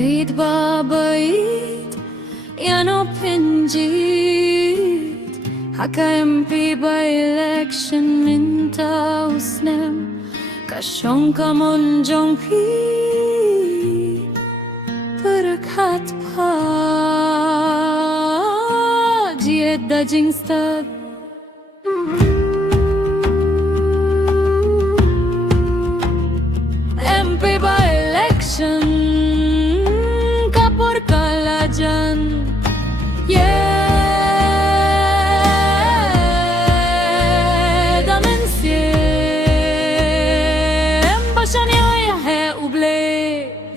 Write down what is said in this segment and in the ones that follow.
Hate babait Yano pinjit Haka MP by election minta usnem Kashong kamon jong pi Perkat pa Jiet da jingstad MP by election Kapor kalajan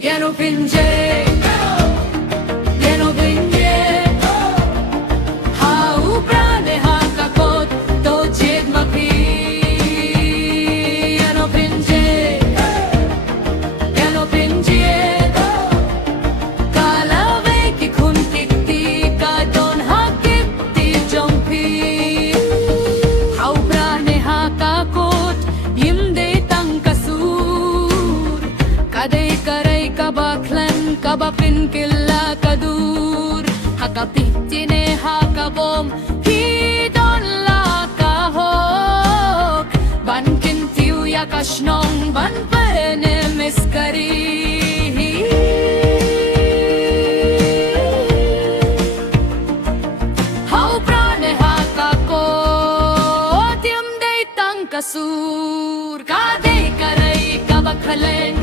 Piano pinje, piano pinje, ha uprane ha kakot to jed mapi. Piano pinje, kalave ki khun kikti ka don ha kikti jongpi. Ha uprane ha kakot yimde tang kasur kadai karai kabaklan kabapin killa kadur hakapitine hakabom hidon la kahok bankin tiu yakashnong ban pene miskari hau prane hakakot yamde tang kasur kadai karai kabaklan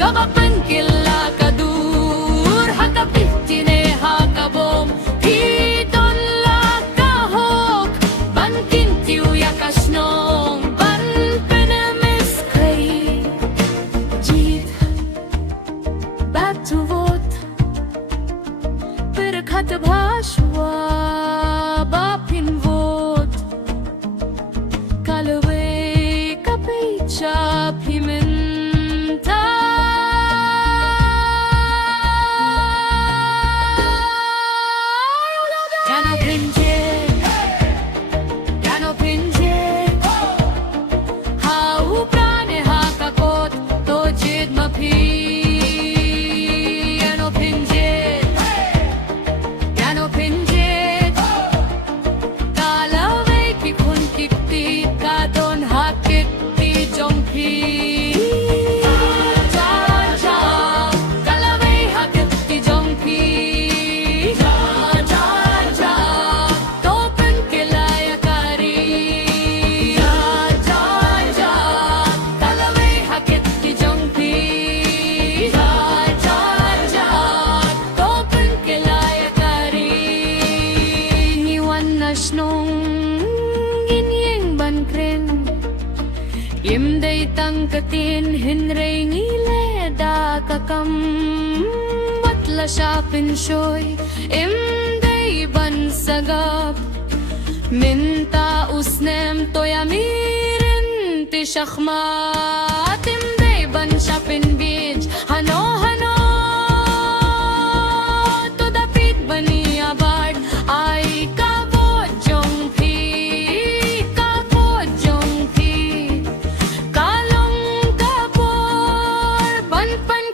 kabapin killa kadur hakapitine hakabom hidon la kahok bankin tiu yakashnong ban penemis kay jeet back to vote perkat bhashwa bapin vote kalwe kapicha pimen Im day tang katin hinray ngile da kakam Watla siya pinsyoy Im day bansagap Minta usnem toyamirin ti shakmat Im day ban siya pinbij Hano to dapit bani abad Ay kabod jong pi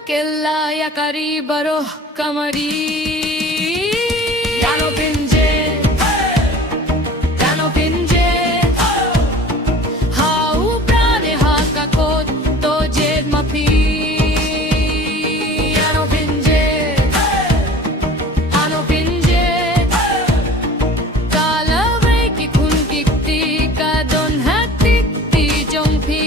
Killa yakari baro kamari Piano pinje ha uprane ha kakot to jed mapi Piano pinje kalave ki khun kikti ka don hatik ti jongpi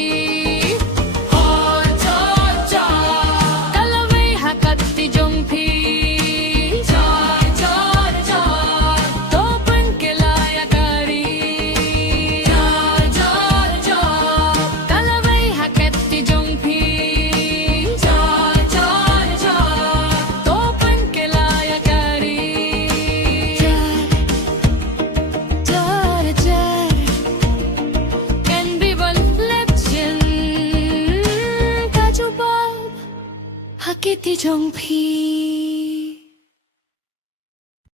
Hakiti jong pi